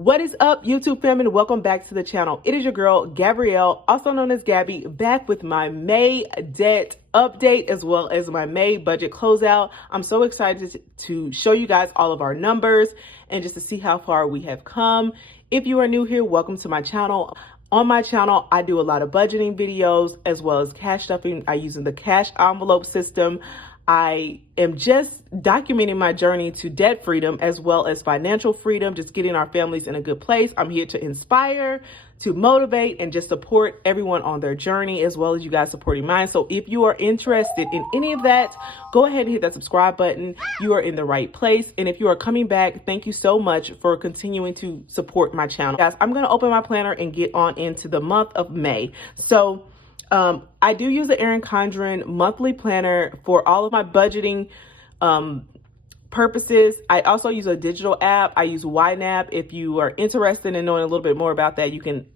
What is up, YouTube family? Welcome back to the channel. It is your girl, Gabrielle, also known as Gabby, back with my May debt update as well as my May budget closeout. I'm so excited to show you guys all of our numbers and just to see how far we have come. If you are new here, welcome to my channel. On my channel, I do a lot of budgeting videos as well as cash stuffing. I use the cash envelope system. I am just documenting my journey to debt freedom as well as financial freedom, just getting our families in a good place. I'm here to inspire, to motivate, and just support everyone on their journey as well as you guys supporting mine. So if you are interested in any of that, go ahead and hit that subscribe button. You are in the right place. And if you are coming back, thank you so much for continuing to support my channel. Guys, I'm going to open my planner and get on into the month of May. So I do use the Erin Condren monthly planner for all of my budgeting purposes. I also use a digital app. I use YNAB. If you are interested in knowing a little bit more about that, you can,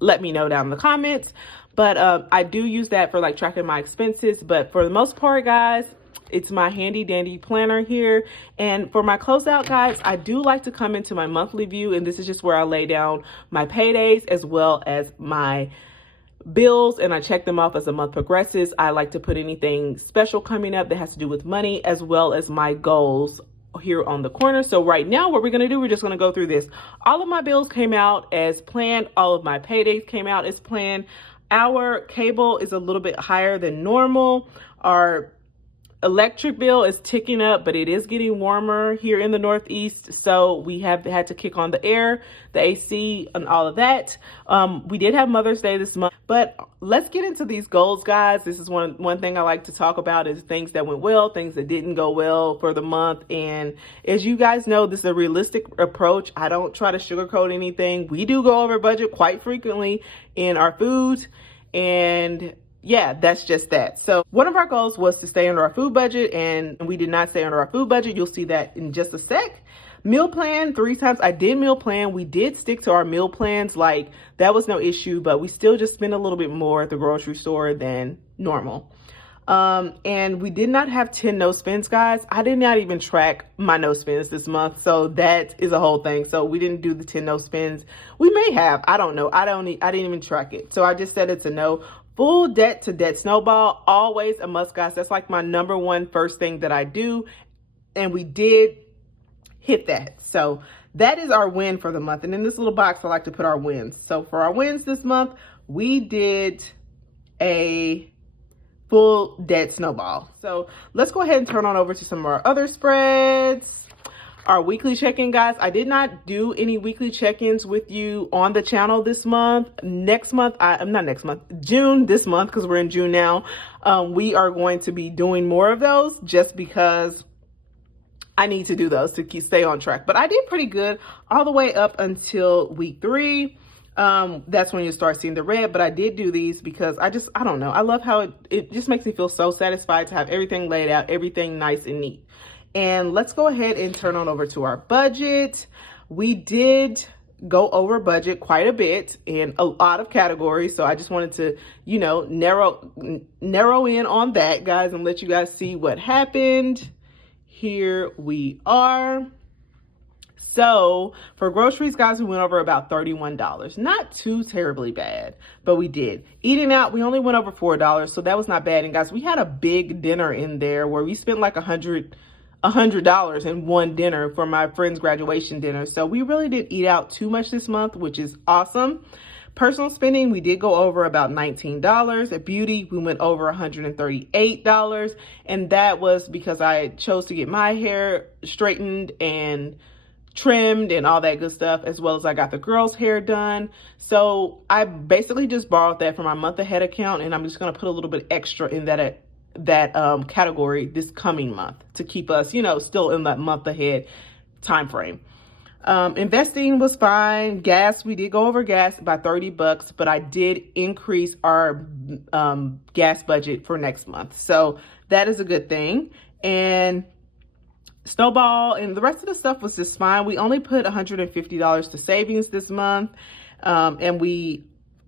let me know down in the comments. But I do use that for like tracking my expenses. But for the most part, guys, it's my handy dandy planner here. And for my closeout, guys, I do like to come into my monthly view. And this is just where I lay down my paydays as well as my bills, and I check them off as the month progresses. I like to put anything special coming up that has to do with money as well as my goals here on the corner. So right now what we're going to do, we're just going to go through this. All of my bills came out as planned. All of my paydays came out as planned. Our cable is a little bit higher than normal. Our electric bill is ticking up, but it is getting warmer here in the Northeast. So we have had to kick on the air, the AC, and all of that. We did have Mother's Day this month, but let's get into these goals, guys. This is one thing I like to talk about is things that went well, things that didn't go well for the month. And as you guys know, this is a realistic approach. I don't try to sugarcoat anything. We do go over budget quite frequently in our foods, and yeah, that's just that. So one of our goals was to stay under our food budget, and we did not stay under our food budget. You'll see that in just a sec. Meal plan 3 times. I did meal plan. We did stick to our meal plans. Like that was no issue, but we still just spent a little bit more at the grocery store than normal. And we did not have 10 no spends, guys. I did not even track my no spends this month. So that is a whole thing. So we didn't do the 10 no spends. We may have, I don't know. I didn't even track it. So I just said it's a no. Full debt to debt snowball, always a must, guys. That's like my number one first thing that I do. And we did hit that. So that is our win for the month. And in this little box, I like to put our wins. So for our wins this month, we did a full debt snowball. So let's go ahead and turn on over to some of our other spreads. Our weekly check-in, guys. I did not do any weekly check-ins with you on the channel this month. Next month, June, this month, because we're in June now, we are going to be doing more of those just because I need to do those to stay on track. But I did pretty good all the way up until week 3. That's when you start seeing the red, but I did do these because I don't know. I love how it just makes me feel so satisfied to have everything laid out, everything nice and neat. And let's go ahead and turn on over to our budget. We did go over budget quite a bit in a lot of categories. So I just wanted to, narrow in on that, guys, and let you guys see what happened. Here we are. So for groceries, guys, we went over about $31. Not too terribly bad, but we did. Eating out, we only went over $4. So that was not bad. And guys, we had a big dinner in there where we spent like $100 in one dinner for my friend's graduation dinner. So we really didn't eat out too much this month, which is awesome. Personal spending, we did go over about $19. At beauty, we went over $138. And that was because I chose to get my hair straightened and trimmed and all that good stuff, as well as I got the girls' hair done. So I basically just borrowed that from my month ahead account, and I'm just going to put a little bit extra in that category this coming month to keep us, still in that month ahead time frame. Investing was fine. Gas, we did go over gas by $30, but I did increase our gas budget for next month. So that is a good thing. And Snowball and the rest of the stuff was just fine. We only put $150 to savings this month. And we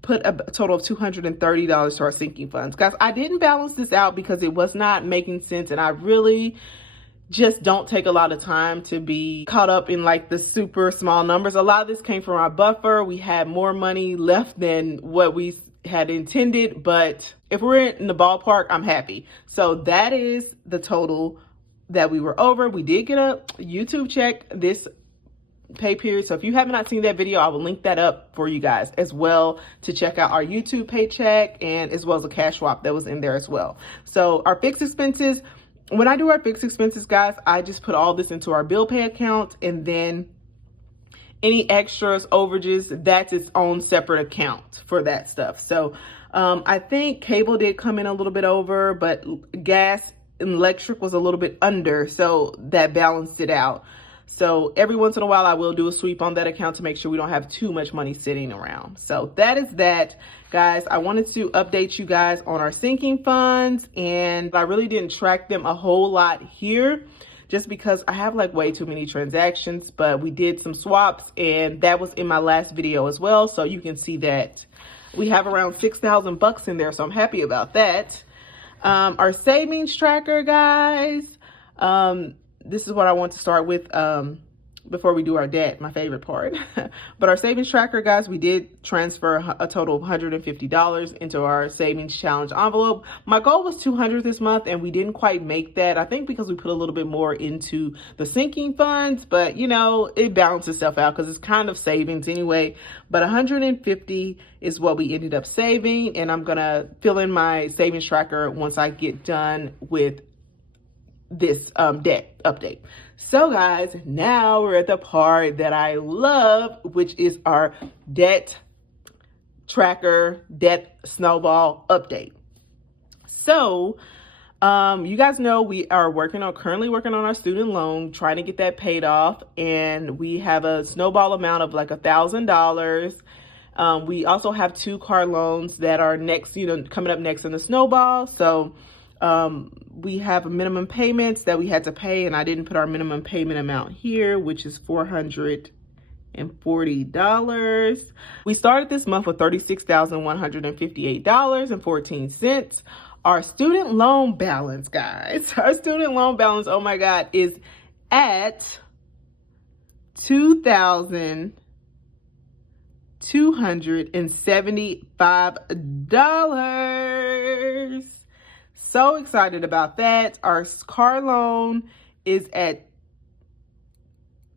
put a total of $230 to our sinking funds. Guys, I didn't balance this out because it was not making sense, and I really just don't take a lot of time to be caught up in like the super small numbers. A lot of this came from our buffer. We had more money left than what we had intended, but if we're in the ballpark, I'm happy. So that is the total that we were over. We did get a YouTube check this pay period. So if you have not seen that video, I will link that up for you guys as well to check out our YouTube paycheck, and as well as a cash swap that was in there as well. So our fixed expenses, when I do our fixed expenses, guys, I just put all this into our bill pay account, and then any extras, overages, that's its own separate account for that stuff. So I think cable did come in a little bit over, but gas and electric was a little bit under, so that balanced it out. So every once in a while, I will do a sweep on that account to make sure we don't have too much money sitting around. So that is that, guys. I wanted to update you guys on our sinking funds, and I really didn't track them a whole lot here just because I have like way too many transactions, but we did some swaps, and that was in my last video as well. So you can see that we have around 6,000 bucks in there. So I'm happy about that. Our savings tracker, guys, this is what I want to start with before we do our debt, my favorite part. But our savings tracker, guys, we did transfer a total of $150 into our savings challenge envelope. My goal was $200 this month, and we didn't quite make that. I think because we put a little bit more into the sinking funds, but you know, it balanced itself out because it's kind of savings anyway. But $150 is what we ended up saving, and I'm gonna fill in my savings tracker once I get done with this debt update. So guys, now we're at the part that I love, which is our debt tracker, debt snowball update. So you guys know we are currently working on our student loan, trying to get that paid off, and we have a snowball amount of like $1,000. We also have 2 car loans that are next, coming up next in the snowball. So we have minimum payments that we had to pay, and I didn't put our minimum payment amount here, which is $440. We started this month with $36,158.14. Our student loan balance, guys, oh my God, is at $2,275. So excited about that. Our car loan is at,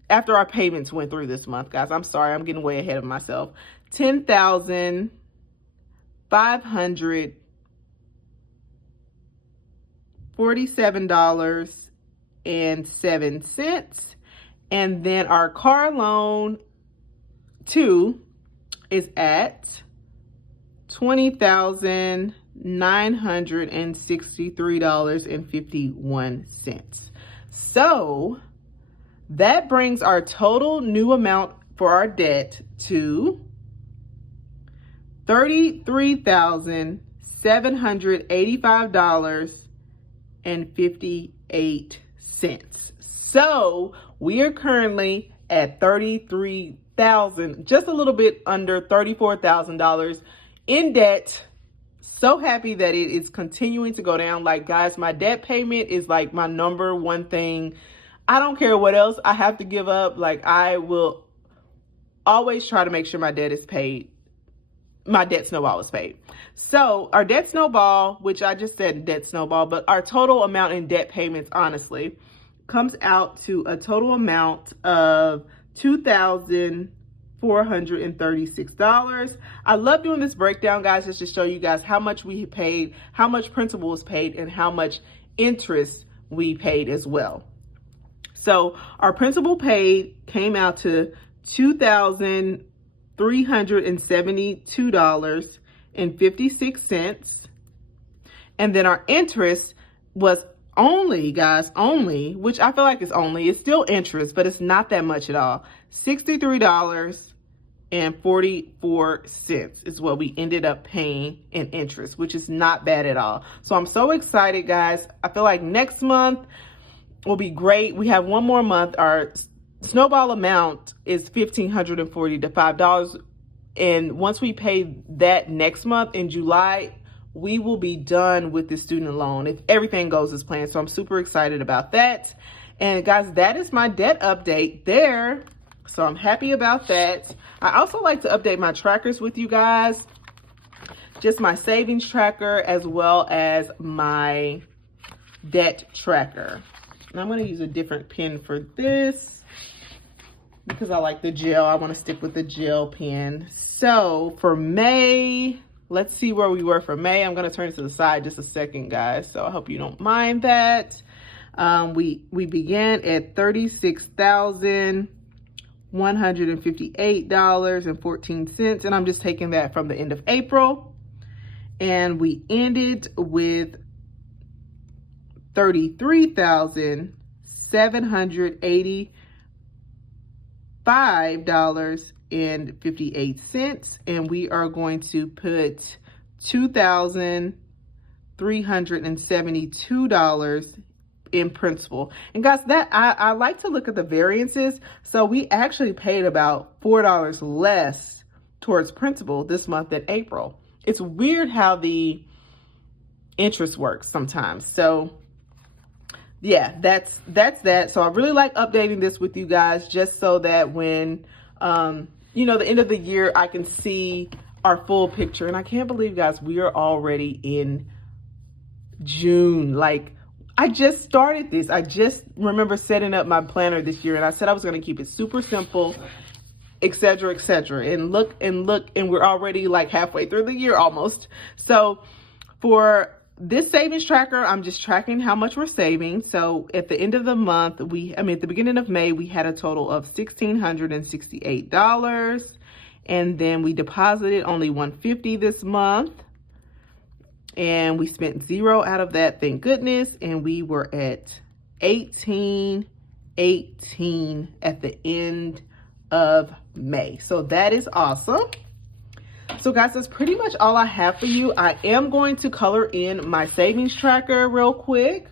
after our payments went through this month, guys, I'm sorry, I'm getting way ahead of myself, $10,547.07. And then our car loan 2 is at $20,963.51. So that brings our total new amount for our debt to $33,785.58. So we are currently at $33,000, just a little bit under $34,000 in debt. So happy that it is continuing to go down. Like, guys, my debt payment is like my number one thing. I don't care what else I have to give up. Like, I will always try to make sure my debt is paid. My debt snowball is paid. So our debt snowball, which I just said debt snowball, but our total amount in debt payments, honestly, comes out to a total amount of $2,436. I love doing this breakdown, guys, just to show you guys how much we paid, how much principal was paid, and how much interest we paid as well. So our principal paid came out to $2,372.56. And then our interest was only, guys, which I feel like it's still interest, but it's not that much at all. $63.44 is what we ended up paying in interest, which is not bad at all. So I'm so excited, guys. I feel like next month will be great. We have one more month. Our snowball amount is $1,540 to $5. And once we pay that next month in July, we will be done with the student loan if everything goes as planned. So I'm super excited about that. And guys, that is my debt update there. So I'm happy about that. I also like to update my trackers with you guys. Just my savings tracker as well as my debt tracker. And I'm going to use a different pen for this because I like the gel. I want to stick with the gel pen. So for May, let's see where we were for May. I'm going to turn it to the side just a second, guys. So I hope you don't mind that. We began at $36,158.14, and I'm just taking that from the end of April. And we ended with $33,785.58, and we are going to put $2,372 in principal. And guys, that I like to look at the variances. So we actually paid about $4 less towards principal this month than April. It's weird how the interest works sometimes. So yeah, that's that. So I really like updating this with you guys, just so that when you know, the end of the year, I can see our full picture. And I can't believe, guys, we are already in June. Like, I just started this. I just remember setting up my planner this year, and I said I was going to keep it super simple, etc., etc. And look, and we're already like halfway through the year almost. So for this savings tracker, I'm just tracking how much we're saving. So at the end of the month, at the beginning of May, we had a total of $1,668, and then we deposited only $150 this month. And we spent $0 out of that, thank goodness. And we were at $1,818 at the end of May. So that is awesome. So guys, that's pretty much all I have for you. I am going to color in my savings tracker real quick.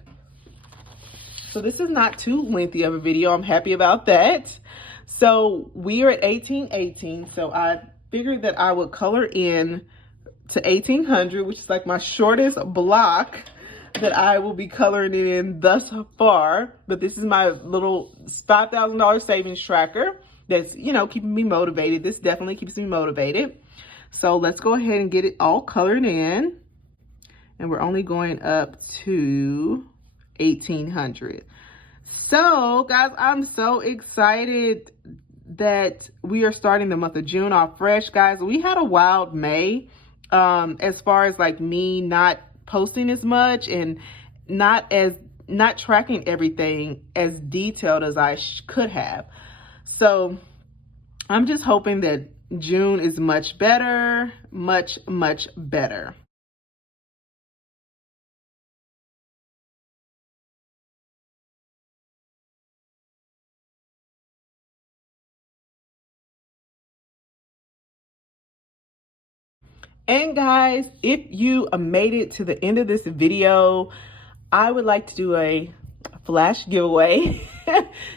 So this is not too lengthy of a video. I'm happy about that. So we are at $1,818. So I figured that I would color in to $1,800, which is like my shortest block that I will be coloring it in thus far. But this is my little $5,000 savings tracker that's, you know, keeping me motivated. This definitely keeps me motivated. So let's go ahead and get it all colored in. And we're only going up to $1,800. So guys, I'm so excited that we are starting the month of June off fresh. Guys, we had a wild May. As far as like me not posting as much and not tracking everything as detailed as I could have. So I'm just hoping that June is much better, much better. And guys, if you made it to the end of this video, I would like to do a flash giveaway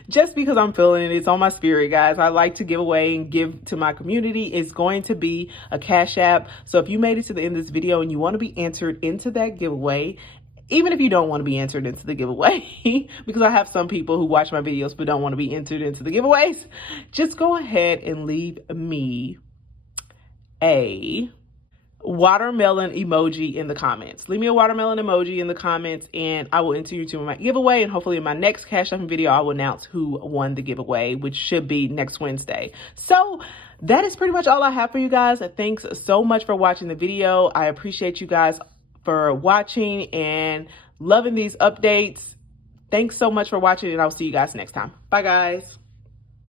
just because I'm feeling it. It's on my spirit, guys. I like to give away and give to my community. It's going to be a Cash App. So if you made it to the end of this video and you want to be entered into that giveaway, even if you don't want to be entered into the giveaway, because I have some people who watch my videos but don't want to be entered into the giveaways, just go ahead and leave me a watermelon emoji in the comments. Leave me a watermelon emoji in the comments and I will enter you to my giveaway, and hopefully in my next Cash App video I will announce who won the giveaway, which should be next Wednesday. So that is pretty much all I have for you guys. Thanks so much for watching the video. I appreciate you guys for watching and loving these updates. Thanks so much for watching, and I'll see you guys next time. Bye guys.